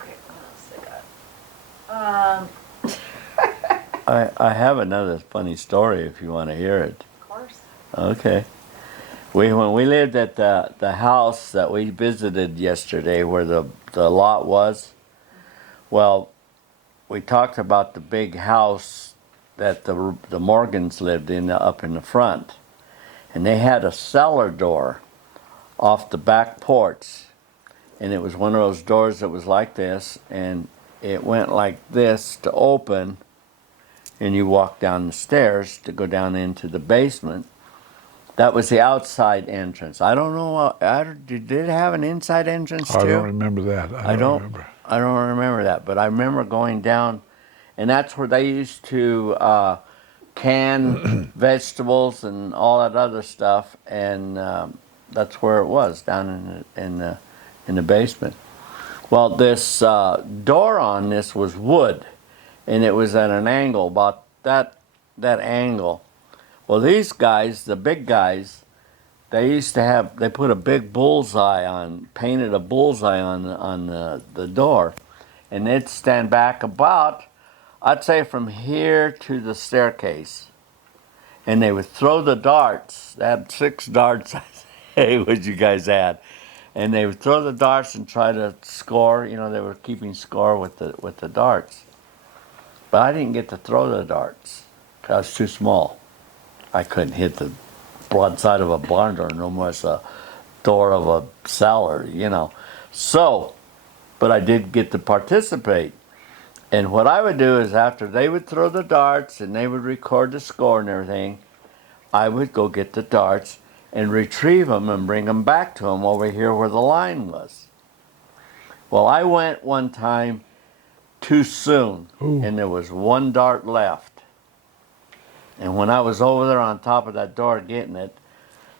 Okay, what else they got? I have another funny story if you want to hear it. Of course. Okay. When we lived at the house that we visited yesterday where the lot was, well, we talked about the big house that the Morgans lived in up in the front. And they had a cellar door off the back porch. And it was one of those doors that was like this, and it went like this to open, and you walk down the stairs to go down into the basement. That was the outside entrance. I don't know. Did it have an inside entrance too? I don't remember that. I don't remember. I don't remember that, but I remember going down, and that's where they used to can vegetables and all that other stuff, and that's where it was down in the basement. Well, this door on this was wood, and it was at an angle about that angle. Well, these guys, the big guys, they put a big painted a bullseye on the door, and they'd stand back about, I'd say from here to the staircase, and they would throw the darts. They had 6 darts, I say, what you guys had, and they would throw the darts and try to score. You know, they were keeping score with the darts, but I didn't get to throw the darts because I was too small. I couldn't hit the broadside of a barn door, no more as a door of a cellar, you know. So, but I did get to participate. And what I would do is after they would throw the darts and they would record the score and everything, I would go get the darts and retrieve them and bring them back to them over here where the line was. Well, I went one time too soon, and there was 1 dart left. And when I was over there on top of that door getting it,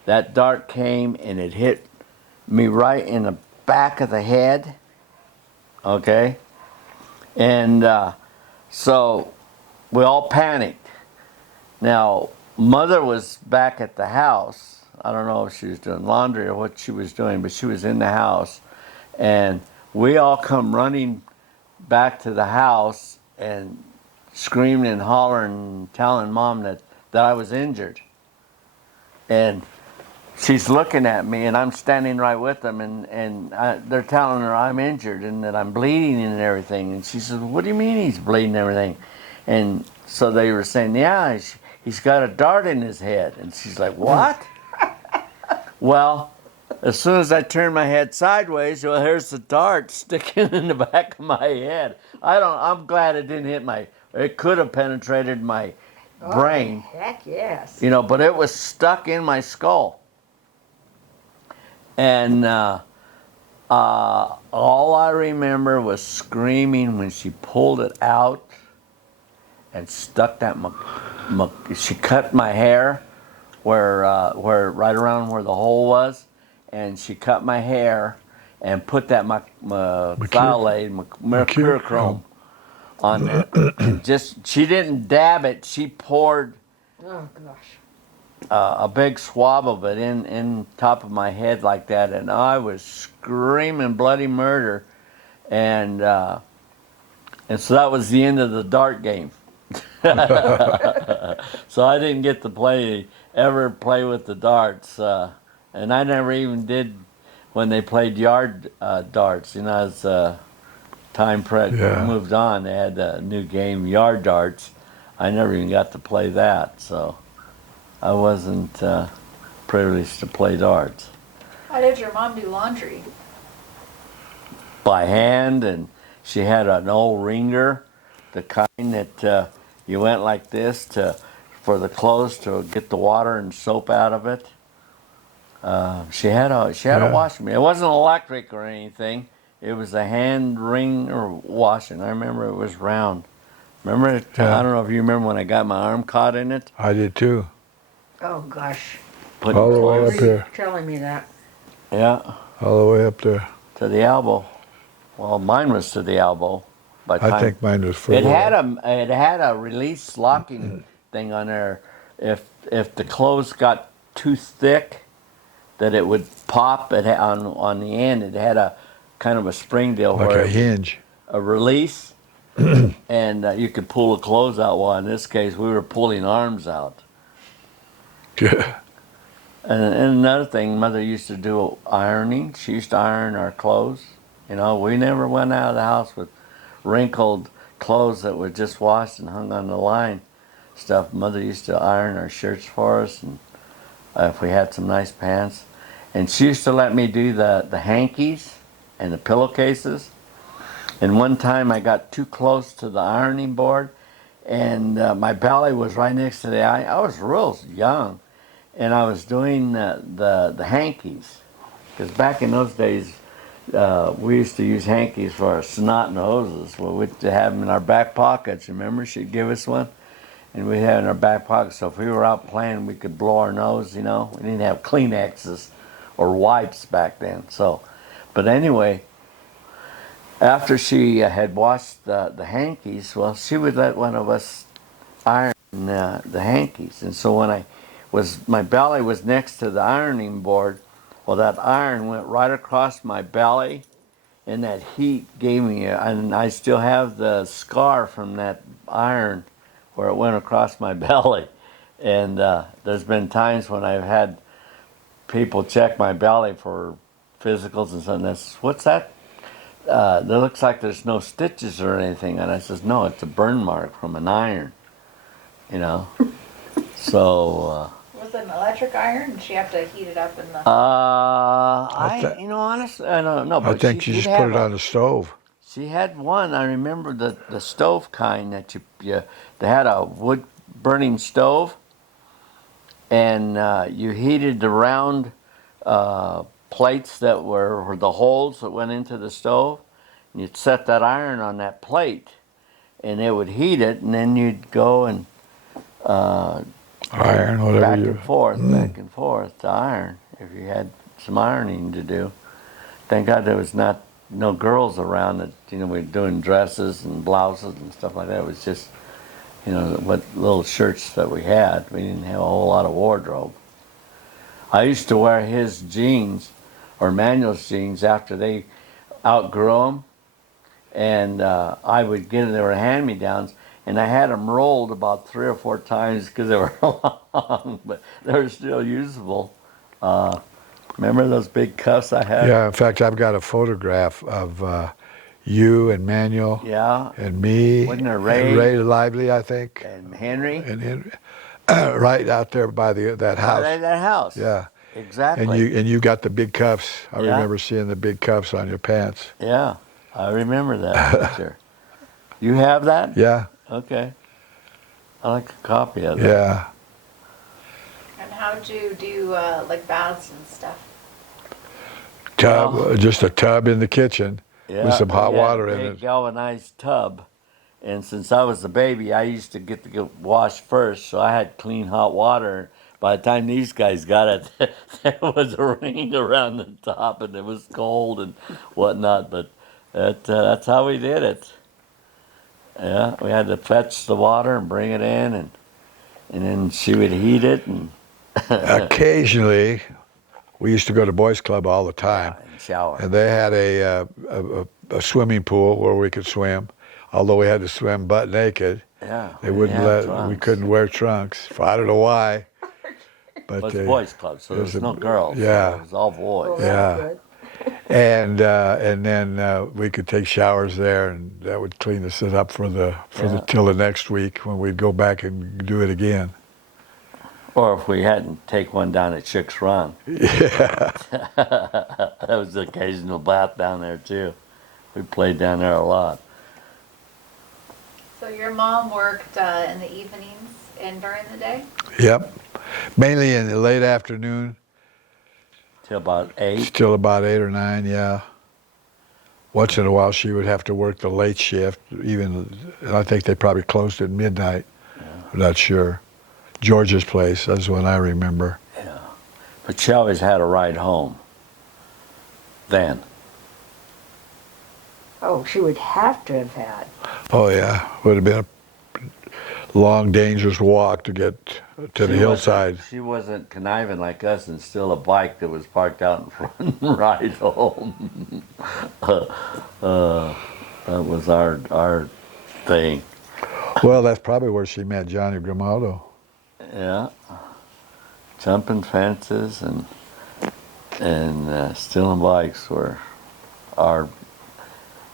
that dart came and it hit me right in the back of the head. Okay? And so we all panicked. Now, Mother was back at the house. I don't know if she was doing laundry or what she was doing, but she was in the house. And we all come running back to the house and screaming and hollering and telling Mom that I was injured. And she's looking at me, and I'm standing right with them, and they're telling her I'm injured and that I'm bleeding and everything. And she says, "What do you mean he's bleeding and everything?" And so they were saying, "Yeah, he's got a dart in his head." And she's like, "What?" Well, as soon as I turned my head sideways, well, here's the dart sticking in the back of my head. I'm glad it didn't hit it could have penetrated my brain. Oh, heck yes. You know, but it was stuck in my skull. And all I remember was screaming when she pulled it out and stuck that, she cut my hair where right around where the hole was, and she cut my hair and put that mercurochrome on there. She didn't dab it, she poured Oh, gosh. a big swab of it in top of my head like that, and I was screaming bloody murder, and so that was the end of the dart game. So I didn't get to ever play with the darts, and I never even did when they played yard darts. You know, as time moved on, they had a new game, yard darts. I never even got to play that, so I wasn't privileged to play darts. How did your mom do laundry? By hand, and she had an old wringer, the kind that you went like this for the clothes to get the water and soap out of it. She had a washing machine. It wasn't electric or anything. It was a hand wringer washing. I remember it was round. Remember it? Yeah. I don't know if you remember when I got my arm caught in it. I did too. Oh, gosh. All the way up here. Telling me that. Yeah. All the way up there. To the elbow. Well, mine was to the elbow. I think mine was further. It had a release locking thing on there. If the clothes got too thick, that it would pop. It on the end. It had a kind of a spring deal like where a hinge. a release, and you could pull the clothes out. Well, in this case, we were pulling arms out. Yeah. And another thing, Mother used to do ironing. She used to iron our clothes. You know, we never went out of the house with wrinkled clothes that were just washed and hung on the line. Stuff. Mother used to iron our shirts for us, and if we had some nice pants. And she used to let me do the hankies and the pillowcases. And one time I got too close to the ironing board, and my belly was right next to the iron. I was real young, and I was doing the hankies. Because back in those days, we used to use hankies for our snot noses. Well, we'd have them in our back pockets. Remember, she'd give us one, and we'd have it in our back pocket. So if we were out playing, we could blow our nose. You know, we didn't have Kleenexes or wipes back then. So, but anyway, after she had washed the hankies, well, she would let one of us iron the hankies. And so when my belly was next to the ironing board, well, that iron went right across my belly, and that heat gave me, and I still have the scar from that iron where it went across my belly. And there's been times when I've had people check my belly for physicals and something. That's, what's that? There looks like there's no stitches or anything. And I says, no, it's a burn mark from an iron, you know. So. Was it an electric iron? Did she have to heat it up in the? You know, honestly, I don't know. I But think you just put it on the stove. She had one. I remember the stove kind that they had a wood burning stove, and you heated the round plates that were the holes that went into the stove, and you'd set that iron on that plate, and it would heat it, and then you'd go and Iron, whatever back you. back and forth to iron if you had some ironing to do. Thank God there was no girls around that, you know, we were doing dresses and blouses and stuff like that. It was just, you know, what little shirts that we had. We didn't have a whole lot of wardrobe. I used to wear his jeans or Manuel's jeans after they outgrew them, and I would get them. They were hand-me-downs, and I had them rolled about 3 or 4 times because they were long, but they were still usable. Remember those big cuffs I had? Yeah, in fact, I've got a photograph of you and Manuel Yeah. and me. Wasn't there Ray? And Ray Lively, I think. And Henry? And Henry. Right out there by that house. Right at that house. Yeah. Exactly. And you got the big cuffs. I Yeah. remember seeing the big cuffs on your pants. Yeah, I remember that picture. You have that? Yeah. Okay. I like a copy of that. Yeah. And how would you do like baths and stuff? Tub, just a tub in the kitchen with some hot we had water a in big it. galvanized tub. And since I was a baby, I used to get washed first, so I had clean hot water. By the time these guys got it, there was a ring around the top, and it was cold and whatnot. But that's how we did it. Yeah, we had to fetch the water and bring it in, and then she would heat it and Occasionally, we used to go to Boys Club all the time. and shower. And they had a swimming pool where we could swim, although we had to swim butt naked. Yeah, They wouldn't have let, we trunks. couldn't wear trunks. I don't know why. But Well, it's boys' club, so there's no girls. yeah. So it was all boys. Yeah. And then we could take showers there, and that would clean us up for the till the next week when we'd go back and do it again. Or if we hadn't, take one down at Chick's Run. Yeah. That was the occasional bath down there too. We played down there a lot. So your mom worked in the evenings and during the day? Yep. Mainly in the late afternoon, Till about 8. still about 8 or 9. Yeah. Once in a while, she would have to work the late shift. Even I think they probably closed at midnight. I'm not sure. George's place. That's when I remember. Yeah. But she always had a ride home. Then. Oh, she would have to have had. Oh yeah, would have been a long, dangerous walk to get to the hillside. She wasn't conniving like us and steal a bike that was parked out in front and ride home. But That was our thing. Well, that's probably where she met Johnny Grimaldo. Yeah, jumping fences and stealing bikes were our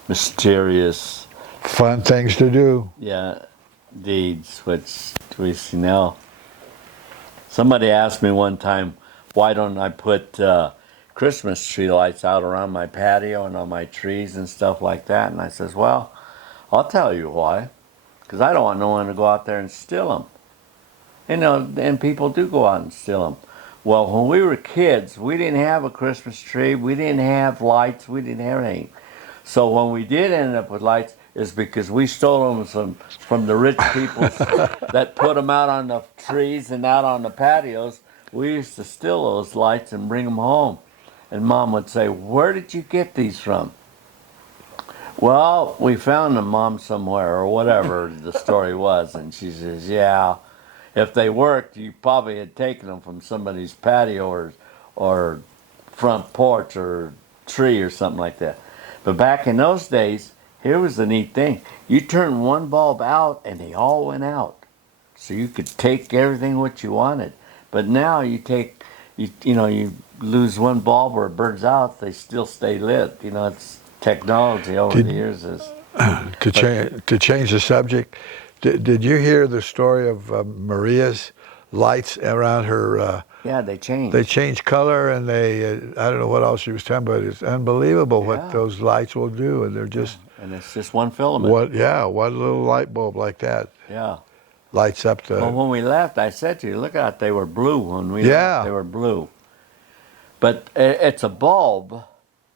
mysterious, Fun things to do. deeds, which we see now. Somebody asked me one time, why don't I put Christmas tree lights out around my patio and on my trees and stuff like that? And I says, well, I'll tell you why. Because I don't want no one to go out there and steal them. You know, and people do go out and steal them. Well, when we were kids, we didn't have a Christmas tree. We didn't have lights. We didn't have anything. So when we did end up with lights, is because we stole them from the rich people that put them out on the trees and out on the patios. We used to steal those lights and bring them home. And Mom would say, where did you get these from? Well, we found them, Mom, somewhere, or whatever the story was. And she says, yeah, if they worked, you probably had taken them from somebody's patio or front porch or tree or something like that. But back in those days, here was the neat thing. You turned one bulb out and they all went out. So you could take everything what you wanted. But now you lose one bulb or it burns out, they still stay lit. You know, it's technology over the years is. To change the subject, did you hear the story of Maria's lights around her? Yeah, they changed. They change color, and I don't know what else she was telling, but it's unbelievable Yeah. what those lights will do, and they're just And it's just one filament. one little light bulb like that Yeah. lights up the. Well, when we left, I said to you, look at it, they were blue when we Yeah. left. They were blue. But it's a bulb